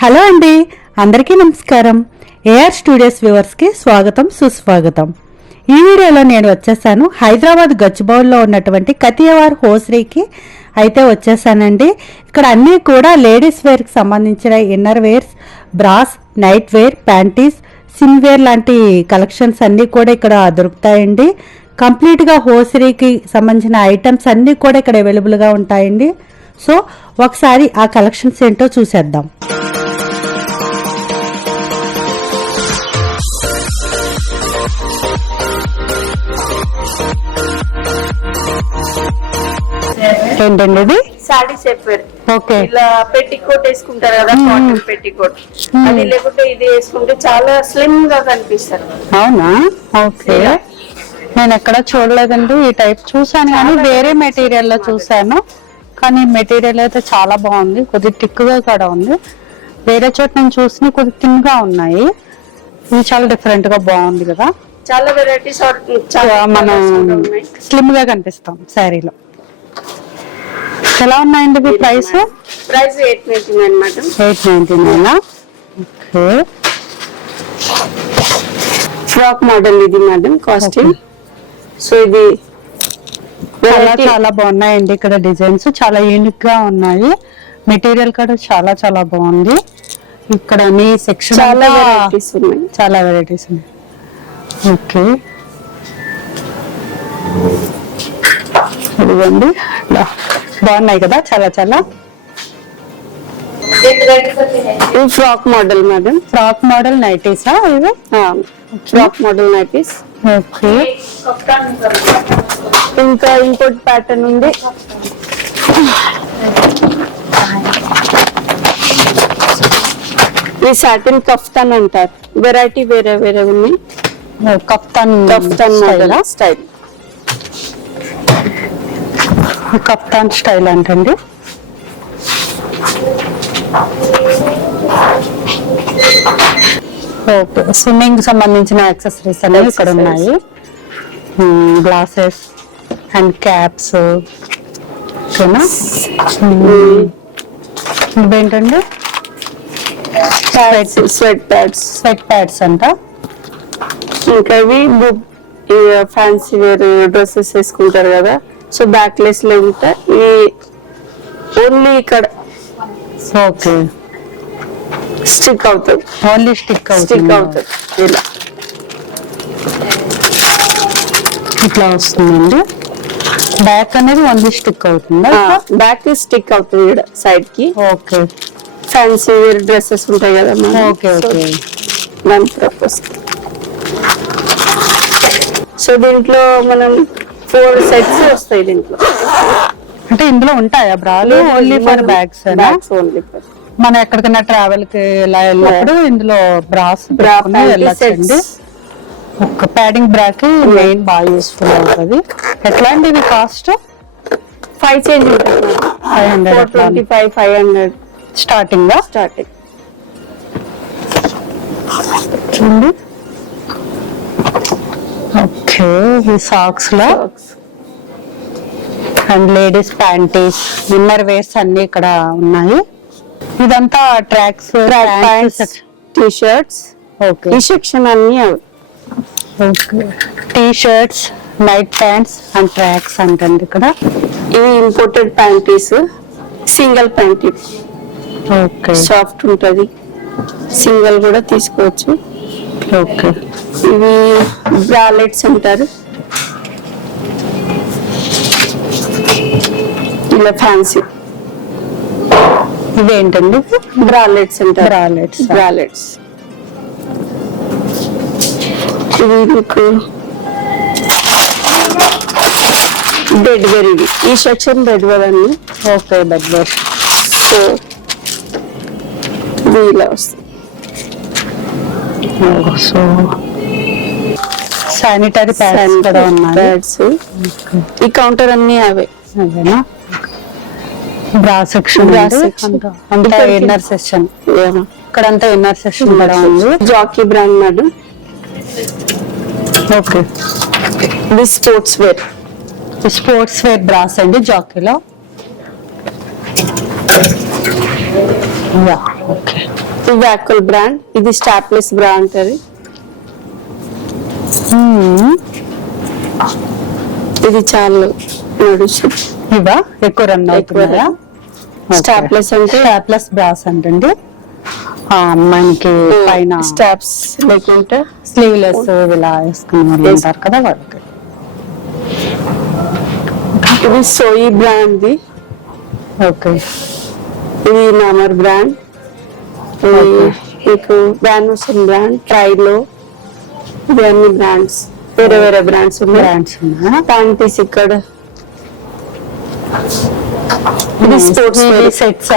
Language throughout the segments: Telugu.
హలో అండి, అందరికీ నమస్కారం. ఏఆర్ స్టూడియోస్ వ్యూవర్స్కి స్వాగతం, సుస్వాగతం. ఈ వీడియోలో నేను వచ్చేసాను హైదరాబాద్ గచ్చిబౌలిలో ఉన్నటువంటి కతియవార్ హోసరీకి అయితే వచ్చేసానండి. ఇక్కడ అన్నీ కూడా లేడీస్ వేర్కి సంబంధించిన inner wears, bras, night wear, panties, swim wear లాంటి కలెక్షన్స్ అన్నీ కూడా ఇక్కడ దొరుకుతాయండి. కంప్లీట్గా హోసరీకి సంబంధించిన ఐటమ్స్ అన్నీ కూడా ఇక్కడ అవైలబుల్గా ఉంటాయండి. సో ఒకసారి ఆ కలెక్షన్స్ ఏంటో చూసేద్దాం. ఏంటండి ఇది? సాడీ చెప్పారు. ఓకే, ఇలా పెట్టికోట్ వేసుకుంటారు కదా, కాటన్ పెట్టికోట్. అది లేకుంటే ఇది వేసుకుంటే చాలా స్లిమ్ గా కనిపిస్తారు. అవునా? ఓకే, నేను ఎక్కడ చూడలేదండి. ఈ టైప్ చూసాను కానీ వేరే మెటీరియల్ లో చూసాను, కానీ మెటీరియల్ అయితే చాలా బాగుంది. కొద్దిగా టిక్కుగా కూడా ఉంది. వేరే చోట నేను చూసిన కొద్దిగా థిన్ గా ఉన్నాయి. ఇది చాలా డిఫరెంట్ గా బాగుంది కదా. చాలా వెరైటీస్ మనం స్లిమ్ గా కనిపిస్తాం శారీలో. ఎలా ఉన్నాయండి మీ price? Price 899 madam. 899. Okay, frock model ఇది మేడం, కాస్ట్యూమ్. సో ఇది చాలా బాగున్నాయండి. ఇక్కడ డిజైన్స్ చాలా యూనిక్ గా ఉన్నాయి. మెటీరియల్ కూడా చాలా చాలా బాగుంది. ఇక్కడ మీ సెక్షన్ చాలా వెరైటీస్ ఉన్నాయి. చాలా వెరైటీస్ ఉన్నాయి. ఓకే, ఇదిగోండి, బాగున్నాయి కదా చాలా చాలా. ఇది frock model madam. Frock model నైటీసా ఇవి? Frock model nighties. ఓకే, ఇంకా ఇంకోటి ప్యాటర్న్ ఉంది. ఈ సాటిన్ కఫ్తాన్ అంటారు. వెరైటీ వేరే వేరే ఉన్నాయి. Kaftan model style. Kaftan style అంటండి. ఓకే, స్విమ్మింగ్ సంబంధించిన యాక్సెసరీస్ అనేవి ఇక్కడ ఉన్నాయి. Glasses and caps. ఓకేనా? ఇవేంటండి? స్వెట్ ప్యాడ్స్ అంట. ఇంకా ఇవి ఫ్యాన్సీ వేర్ డ్రెస్సెస్ వేసుకుంటారు కదా. సో బ్యాక్ లెస్ లో ఉంటాయి. ఈ ఓన్లీ ఇక్కడ ఓకే, స్టిక్ అవుతుంది. ఓన్లీ స్టిక్ అవుతుంది. ఇలా ఇట్లా వస్తుందండి. బ్యాక్ అనేది ఓన్లీ స్టిక్ అవుతుందా? బ్యాక్ స్టిక్ అవుతుంది ఇక్కడ సైడ్ కి. ఓకే, ఫ్యాన్సీ వేర్ డ్రెస్సెస్ ఉంటాయి కదా. ఓకే ఓకే, దాని ప్రపోజ్. సో దీంట్లో మనం 4 సెట్స్ వస్తాయి దీంట్లో. అంటే ఇందులో ఉంటాయా బ్రాలు? Only for bags. Only for మనం ఎక్కడికైనా ట్రావెల్ కి ఇలా వెళ్ళినప్పుడు ఇందులో బ్రాస్ వెళ్ళొచ్చండి. ఒక ప్యాడింగ్ బ్రాకి మెయిన్ బాగా యూస్ఫుల్ అవుతుంది. ఎట్లాంటివి కాస్ట్? 5 చేంజ్ ఉంటుంది. 500, 425, 500 స్టార్టింగ్. చూడండి. ఓకే, ఈ సాక్స్ లో and ladies panties, inner wears అన్ని ఇక్కడ ఉన్నాయి. ఇదంతా ట్రాక్స్, టీ షర్ట్స్. ఓకే, ఈ సెక్షన్ అన్ని అవి. Okay, T shirts, night pants and tracks అంటండి ఇక్కడ. ఇవి imported panties, single panty. Okay, soft ఉంటది. సింగిల్ కూడా తీసుకోవచ్చు. ఓకే, ఇవి బ్రాలెట్స్ అంటారు. ఇలా ఫ్యాన్సీ. ఇవేంటండి? బ్రాలెట్స్ అంటారు. బ్రాలెట్స్. ఇవి మీకు బెడ్ వేర్. ఇవి ఈ సెక్షన్ బెడ్ వేర్ అన్ని. Okay, bed wear. సో ఇది ఇలా వస్తుంది. సో శానిటరీ ప్యాడ్స్ కూడా ఉన్నాయి. ఈ కౌంటర్ అన్ని అవే. అదేనా? బ్రా సెక్షన్, అంతా ఇన్నర్ సెక్షన్. ఇక్కడంతా ఇన్నర్ సెక్షన్ కూడా ఉంది. Jockey brand madam. ఓకే, ఇది స్పోర్ట్స్ వేర్ బ్రాస్ అండి జాకీలో. Yeah. ఓకే. ఇది వ్యాక్వల్ బ్రాండ్, ఇది స్టాప్లెస్ బ్రా అంటది. ఇది చాలా నడుచు. ఇవా ఎక్కువ రన్ అవుతున్నాయా? స్టాప్లెస్ అంటే స్టాప్లెస్ బ్రాస్ అంటే మనకి పైన స్టాప్స్ లేకుంటే స్లీవ్లెస్ ఇలా వేసుకునే వాళ్ళు ఉంటారు కదా వాళ్ళకి. ఇది సోయి బ్రాండ్ ది. ఓకే. ఇది నామర్ బ్రాండ్. మీకు వాన్మోషన్ బ్రాండ్, ట్రైలో, ఇవన్నీ బ్రాండ్స్ వేరే వేరే బ్రాండ్స్ ఉన్నాయి. ప్యాంటీస్ ఇక్కడ. ఇది స్పోర్ట్స్ వేర్ సెట్స్.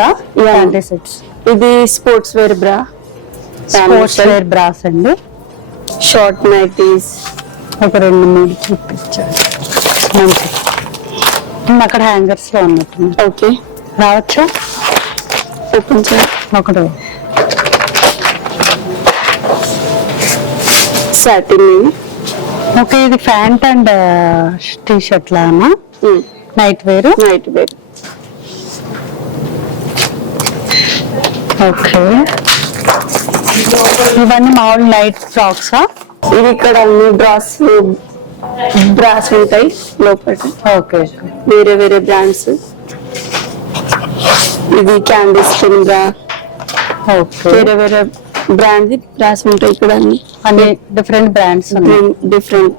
సెట్స్. ఇది స్పోర్ట్స్ వేర్ బ్రా, స్పోర్ట్స్ వేర్ బ్రాస్ అండి. షార్ట్ నైటీస్ ఒక 2-3 చూపించారు. మంచి అక్కడ హ్యాంగర్స్ లో ఉన్నట్టు. ఓకే, రావచ్చా? ఓపెన్ చేయాలి. ఒకటి సాటిన్. ఓకే. ఇది ప్యాంట్ అండ్ టీ షర్ట్ లానా? Night wear. Night wear. Okay. ఇవన్నీ మామూలు నైట్ ఫ్రాక్స్. ఇది ఇక్కడ అన్ని బ్రాస్ ఉంటాయి లోపల. ఓకే. వేరే వేరే బ్రాండ్స్. ఇది క్యాండీ స్కిన్ బ్రా. ఓకే. వేరే వేరే బ్రాండ్ బ్రాస్ ఉంటాయి ఇక్కడ అన్ని డిఫరెంట్ బ్రాండ్స్. Different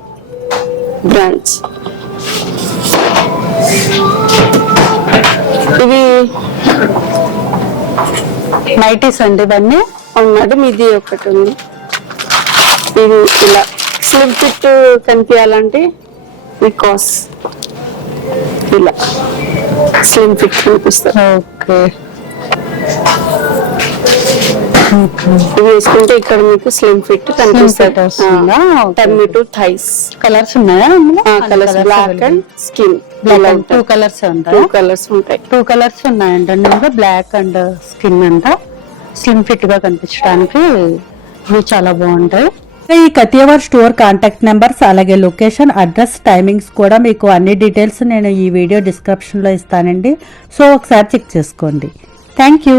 brands. ఇవి నైటీస్ అండి ఇవన్నీ. అవునాడు. మీది ఒకటి ఉంది. ఇది ఇలా స్లిమ్ ఫిట్ కనిపించాలంటే బికాస్ ఇలా స్లిమ్ ఫిట్ కనిపిస్తారు. ఓకే. ఇది వేసుకుంటే ఇక్కడ మీకు స్లిమ్ ఫిట్ కనిపిస్తుంది. Tummy to thighs. కలర్స్ ఉన్నాయా? Colours black and skin. 2 colours ఉంటాయి. 2 కలర్స్ ఉంటాయి. 2 కలర్స్ ఉన్నాయండి. బ్లాక్ అండ్ స్కిన్ అంట. స్లిమ్ ఫిట్ గా కనిపించడానికి ఇవి చాలా బాగుంటాయి. ఈ కతియవార్ స్టోర్ కాంటాక్ట్ నెంబర్స్, అలాగే లొకేషన్, అడ్రస్, టైమింగ్స్ కూడా మీకు అన్ని డీటెయిల్స్ నేను ఈ వీడియో డిస్క్రిప్షన్ లో ఇస్తానండి. సో ఒకసారి చెక్ చేసుకోండి. Thank you.